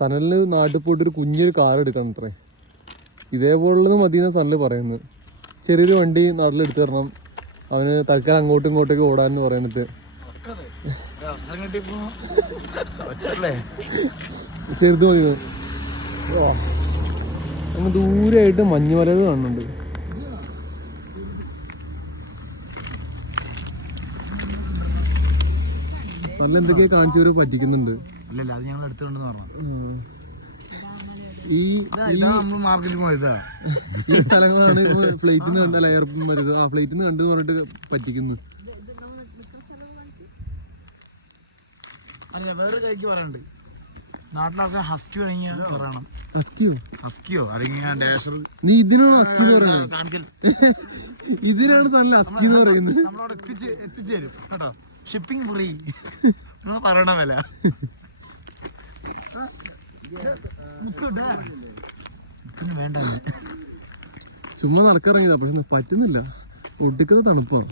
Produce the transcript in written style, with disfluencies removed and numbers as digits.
സനലിന് നാട്ടിൽ പോയിട്ട് ഒരു കുഞ്ഞൊരു കാർ എടുക്കണം അത്രേ. ഇതേപോലുള്ളത് മതിയെന്ന് സനല് പറയുന്നത്. ചെറിയൊരു വണ്ടി നാട്ടിലെടുത്ത് തരണം, അവന് തൽക്കാലം അങ്ങോട്ടും ഇങ്ങോട്ടേക്ക് ഓടാന്ന് പറയുന്നിട്ട്. ചെറുത് മതി. അങ്ങ് ദൂരെയായിട്ട് മഞ്ഞുമലകൾ കാണുന്നുണ്ട്. നല്ല എന്തൊക്കെയാ കാണിച്ചവര് പറ്റിക്കുന്നുണ്ട്. ഈ സ്ഥലങ്ങളാണ് ഇപ്പൊ ഫ്ലൈറ്റിൽ നിന്ന് കണ്ടല്ല, എയർപോർട്ട് വരുന്നത്. ആ ഫ്ലൈറ്റിൽ നിന്ന് കണ്ടെന്ന് പറഞ്ഞിട്ട് പറ്റിക്കുന്നു. അല്ല വേറൊരു കൈക്ക് പറയണ്ട്, നാട്ടിലൊക്കെ ഹസ്കിയോ പറയണം. ഹസ്കിയോ അല്ലെങ്കിൽ നീ ഇതിനാണ് ഹസ്കി എന്ന് പറയുന്നത്. ഇതിനാണ് നല്ല ഹസ്കി എന്ന് പറയുന്നത്. നമ്മളവിടെ എത്തിച്ചേരും കേട്ടോ, ഷിപ്പിംഗ് ഫ്രീ പറയണ വില. വേണ്ട ചുമ്മാ നടക്കിറങ്ങിയതാ, പക്ഷെ പറ്റുന്നില്ല. ഒട്ടിക്കുന്ന തണുപ്പാണ്.